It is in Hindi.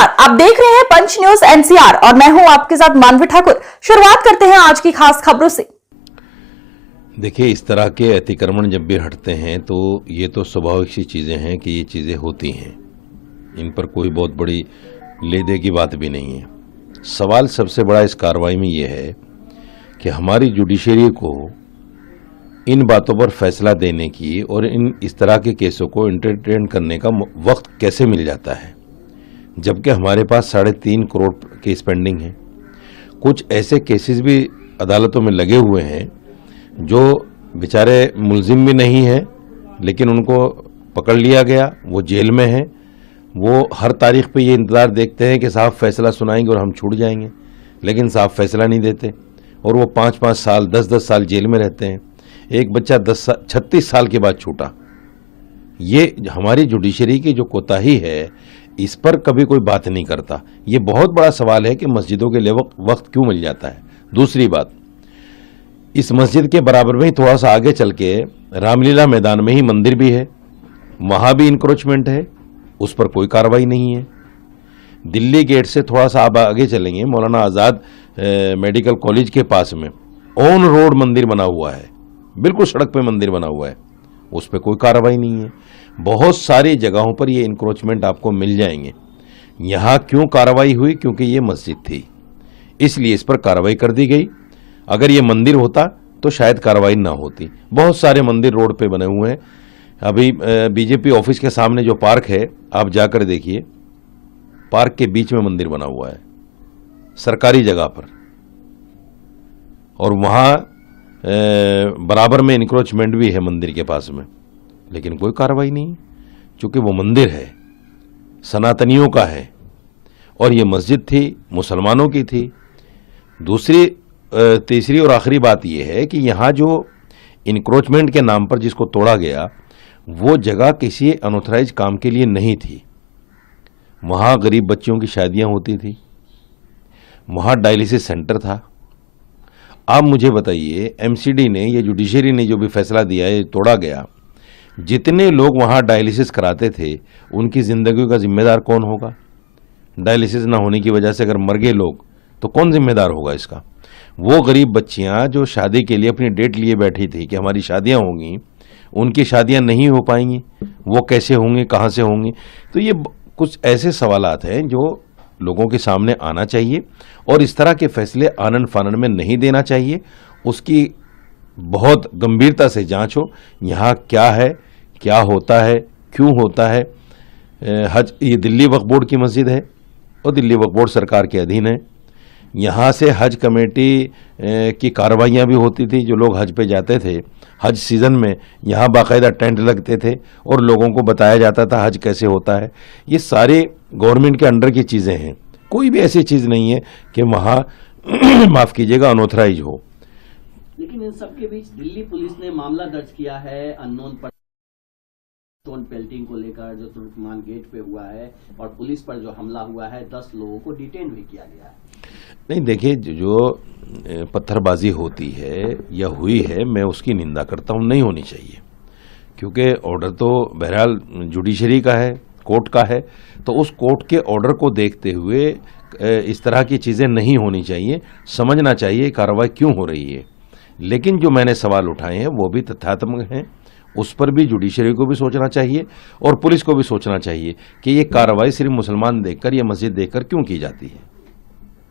नमस्कार, आप देख रहे हैं पंच न्यूज एनसीआर और मैं हूं आपके साथ मानवी ठाकुर। शुरुआत करते हैं आज की खास खबरों से। देखिए, इस तरह के अतिक्रमण जब भी हटते हैं तो ये तो स्वाभाविक सी चीज़ें हैं कि ये चीज़ें होती हैं, इन पर कोई बहुत बड़ी ले दे की बात भी नहीं है। सवाल सबसे बड़ा इस कार्रवाई में ये है कि हमारी जुडिशरी को इन बातों पर फैसला देने की और इस तरह के केसों को एंटरटेन करने का वक्त कैसे मिल जाता है, जबकि हमारे पास 3.5 करोड़ केस पेंडिंग हैं। कुछ ऐसे केसेस भी अदालतों में लगे हुए हैं जो बेचारे मुलजिम भी नहीं हैं, लेकिन उनको पकड़ लिया गया, वो जेल में हैं। वो हर तारीख पे ये इंतज़ार देखते हैं कि साहब फैसला सुनाएंगे और हम छूट जाएंगे, लेकिन साहब फैसला नहीं देते और वो 5-5 साल 10-10 साल जेल में रहते हैं। एक बच्चा 36 साल के बाद छूटा। ये हमारी जुडिशरी की जो कोताही है, इस पर कभी कोई बात नहीं करता। ये बहुत बड़ा सवाल है कि मस्जिदों के लिए वक्त क्यों मिल जाता है। दूसरी बात, इस मस्जिद के बराबर में ही थोड़ा सा आगे चल के रामलीला मैदान में ही मंदिर भी है, वहाँ भी इंक्रोचमेंट है, उस पर कोई कार्रवाई नहीं है। दिल्ली गेट से थोड़ा सा आप आगे चलेंगे, मौलाना आज़ाद मेडिकल कॉलेज के पास में ऑन रोड मंदिर बना हुआ है, बिल्कुल सड़क पे मंदिर बना हुआ है, उस पर कोई कार्रवाई नहीं है। बहुत सारी जगहों पर ये इंक्रोचमेंट आपको मिल जाएंगे। यहाँ क्यों कार्रवाई हुई? क्योंकि ये मस्जिद थी, इसलिए इस पर कार्रवाई कर दी गई। अगर ये मंदिर होता तो शायद कार्रवाई ना होती। बहुत सारे मंदिर रोड पे बने हुए हैं। अभी बीजेपी ऑफिस के सामने जो पार्क है, आप जाकर देखिए, पार्क के बीच में मंदिर बना हुआ है, सरकारी जगह पर, और वहाँ बराबर में इंक्रोचमेंट भी है मंदिर के पास में, लेकिन कोई कार्रवाई नहीं, क्योंकि वो मंदिर है, सनातनियों का है और ये मस्जिद थी, मुसलमानों की थी। तीसरी और आखिरी बात यह है कि यहाँ जो इंक्रोचमेंट के नाम पर जिसको तोड़ा गया, वो जगह किसी अनऑथराइज काम के लिए नहीं थी। वहाँ गरीब बच्चों की शादियाँ होती थी, वहाँ डायलिसिस सेंटर था। आप मुझे बताइए, एमसीडी ने, ये जुडिशरी ने जो भी फैसला दिया है, तोड़ा गया, जितने लोग वहाँ डायलिसिस कराते थे उनकी ज़िंदगी का जिम्मेदार कौन होगा? डायलिसिस ना होने की वजह से अगर मर गए लोग तो कौन जिम्मेदार होगा इसका? वो गरीब बच्चियाँ जो शादी के लिए अपनी डेट लिए बैठी थी कि हमारी शादियाँ होंगी, उनकी शादियाँ नहीं हो पाएंगी, वो कैसे होंगी, कहाँ से होंगी? तो ये कुछ ऐसे सवालात हैं जो लोगों के सामने आना चाहिए और इस तरह के फैसले आनन फानन में नहीं देना चाहिए। उसकी बहुत गंभीरता से जांच हो, यहाँ क्या है, क्या होता है, क्यों होता है। हज, ये दिल्ली वक्फ बोर्ड की मस्जिद है और दिल्ली वक्फ बोर्ड सरकार के अधीन है। यहाँ से हज कमेटी की कार्रवाइयाँ भी होती थी। जो लोग हज पे जाते थे, हज सीज़न में यहाँ बाकायदा टेंट लगते थे और लोगों को बताया जाता था हज कैसे होता है। ये सारे गवर्नमेंट के अंडर की चीज़ें हैं, कोई भी ऐसी चीज़ नहीं है कि वहाँ माफ़ कीजिएगा अनऑथराइज हो। लेकिन इन सबके बीच दिल्ली पुलिस ने मामला दर्ज किया है अननोन पर स्टोन पेल्टिंग को लेकर, जो तुर्कमान गेट पे हुआ है, और पुलिस पर जो हमला हुआ है, 10 लोगों को डिटेन भी किया गया है। नहीं, देखिए, जो पत्थरबाजी होती है या हुई है, मैं उसकी निंदा करता हूँ, नहीं होनी चाहिए, क्योंकि ऑर्डर तो बहरहाल जुडिशरी का है, कोर्ट का है, तो उस कोर्ट के ऑर्डर को देखते हुए इस तरह की चीज़ें नहीं होनी चाहिए। समझना चाहिए कार्रवाई क्यों हो रही है। लेकिन जो मैंने सवाल उठाए हैं वो भी तथ्यात्मक हैं, उस पर भी जुडिशरी को भी सोचना चाहिए और पुलिस को भी सोचना चाहिए कि ये कार्रवाई सिर्फ मुसलमान देखकर या मस्जिद देखकर क्यों की जाती है।